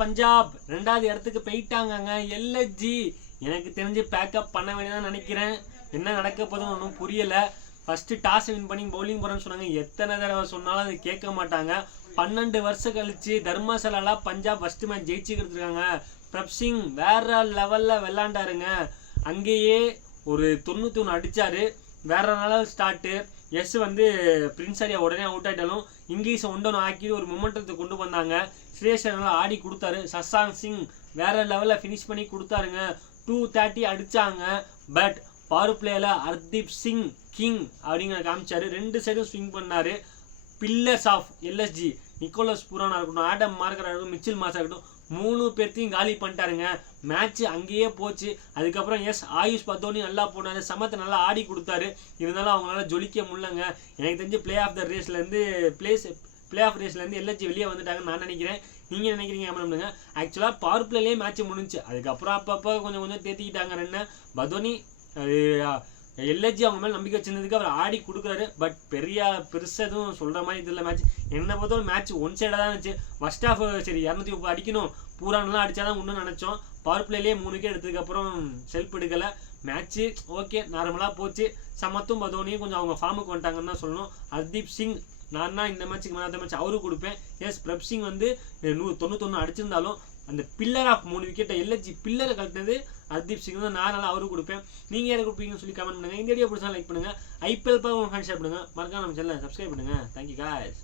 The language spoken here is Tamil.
பஞ்சாப் 2வது இடத்துக்கு போயிட்டாங்கங்க. எல்எஸ்ஜி எனக்கு தெரிஞ்சு பேக்கப் பண்ண வேண்டியதான் நினைக்கிறேன். என்ன நடக்க போதுன்னு ஒன்றும் புரியலை. ஃபஸ்ட்டு டாஸ் வின் பண்ணி பவுலிங் போகிறேன்னு சொன்னாங்க. எத்தனை தடவை சொன்னாலும் அது கேட்க மாட்டாங்க. 12 வருஷம் கழிச்சு தர்மசாலா பஞ்சாப் ஃபஸ்ட்டு மேட்ச் ஜெயிச்சுக்கிட்டு பிரப் சிங் வேற லெவலில் விளாண்டாருங்க. அங்கேயே ஒரு 91 அடித்தார். வேற லெவல் ஸ்டார்ட்டு. எஸ் பிரின்ஸ் ஆரியா உடனே அவுட் ஆகிட்டாலும் இங்கிலீஷை ஒன்று ஆக்கி ஒரு மொமெண்டத்தை கொண்டு வந்தாங்க. ஸ்ரேஷ் நல்லா ஆடி கொடுத்தாரு. சசாங் சிங் வேற லெவலில் ஃபினிஷ் பண்ணி கொடுத்தாருங்க. 230 அடித்தாங்க. பட் பவர் பிளேயில் ஹர்தீப் சிங் கிங் அப்படிங்கிற காமிச்சாரு. 2 சைடும் ஸ்விங் பண்ணார். பில்லர்ஸ் ஆஃப் எல்எஸ்ஜி நிக்கோலஸ் பூரானா இருக்கட்டும், ஆடம் மார்க்கராக இருக்கட்டும், மிச்சில் மாஸாக இருக்கட்டும், 3 பேர்த்தையும் காலி பண்ணிட்டாருங்க. மேட்ச் அங்கேயே போச்சு. அதுக்கப்புறம் ஆயுஷ் பத்தோனி நல்லா போனார். சமத்தை நல்லா ஆடி கொடுத்தாரு. இருந்தாலும் அவங்களால ஜொலிக்க முடியலங்க. எனக்கு தெரிஞ்சு பிளே ஆஃப் ரேஸ்லேருந்து எல்எஸ்ஜி வெளியே வந்துட்டாங்கன்னு நான் நினைக்கிறேன். நீங்கள் நினைக்கிறீங்க பண்ணுங்க. ஆக்சுவலாக பவர் பிளேலேயே மேட்ச் முடிஞ்சு. அதுக்கப்புறம் அப்பப்போ கொஞ்சம் தேத்திக்கிட்டாங்க. ரெண்டு பதோனி எல்எஸ்ஜி அவங்க மேலே நம்பிக்கை வச்சிருந்ததுக்கு அவர் ஆடி கொடுக்குறாரு. பட் பெருசாக எதுவும் சொல்கிற மாதிரி இதில் மேட்ச் என்னை பொறுத்தவரை மேட்ச் ஒன் சைடாக தான் இருந்துச்சு. ஃபர்ஸ்ட் ஆஃப் சரி 230 அடிக்கணும், பூரானெலாம் அடித்தா தான் ஒன்றும் நினச்சோம். பவர் பிளேலேயே 3 விக்கெட் எடுத்ததுக்கப்புறம் செல்ஃப் எடுக்கலை. மேட்ச்சு ஓகே நார்மலாக போச்சு. சமத்தும் பதோனியும் கொஞ்சம் அவங்க ஃபார்முக்கு வந்துட்டாங்கன்னு தான் சொல்லணும். ஹர்தீப் சிங் நான் தான் இந்த மேட்ச்சுக்கு மேலே மேட்ச் அவருக்கு கொடுப்பேன். பிரப் சிங் 91 அடிச்சிருந்தாலும் அந்த பில்லர் ஆஃப் 3 விக்கெட்டை எல்எஸ்ஜி பில்லரை கட்டினது ஹர்தீப் சிங் தான். நான் நல்லா அவருக்கு கொடுப்பேன். நீங்கள் யாரை கொடுப்பீங்கன்னு சொல்லி கமெண்ட் பண்ணுங்கள். இந்த வீடியோ பிடிச்சா லைக் பண்ணுங்கள். ஐபிஎல் ஷேர் பண்ணுங்கள். மறக்காம நம்ம சேனலை சப்ஸ்கிரைப் பண்ணுங்கள். Thank you guys.